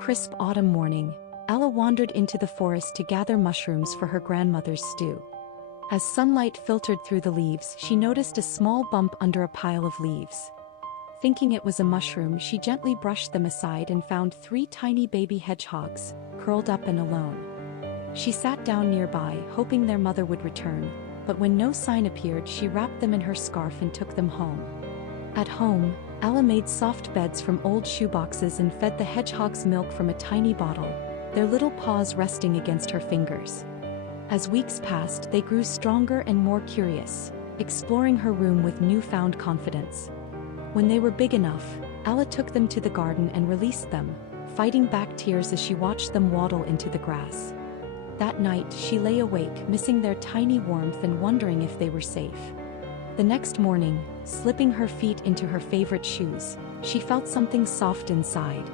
crisp autumn morning, Ella wandered into the forest to gather mushrooms for her grandmother's stew. As sunlight filtered through the leaves, she noticed a small bump under a pile of leaves. Thinking it was a mushroom, she gently brushed them aside and found 3 tiny baby hedgehogs, curled up and alone. She sat down nearby, hoping their mother would return, but when no sign appeared, she wrapped them in her scarf and took them home. At home, Ella made soft beds from old shoeboxes and fed the hedgehogs milk from a tiny bottle, their little paws resting against her fingers. As weeks passed, they grew stronger and more curious, exploring her room with newfound confidence. When they were big enough, Ella took them to the garden and released them, fighting back tears as she watched them waddle into the grass. That night, she lay awake, missing their tiny warmth and wondering if they were safe. The next morning, slipping her feet into her favorite shoes, she felt something soft inside.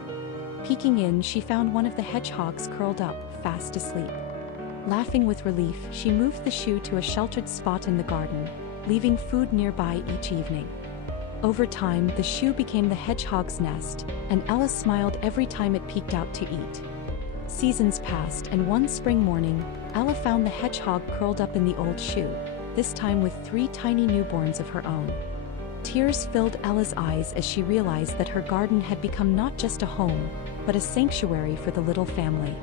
Peeking in, she found one of the hedgehogs curled up, fast asleep. Laughing with relief, she moved the shoe to a sheltered spot in the garden, leaving food nearby each evening. Over time, the shoe became the hedgehog's nest, and Ella smiled every time it peeked out to eat. Seasons passed, and one spring morning, Ella found the hedgehog curled up in the old shoe, this time with 3 tiny newborns of her own. Tears filled Ella's eyes as she realized that her garden had become not just a home, but a sanctuary for the little family.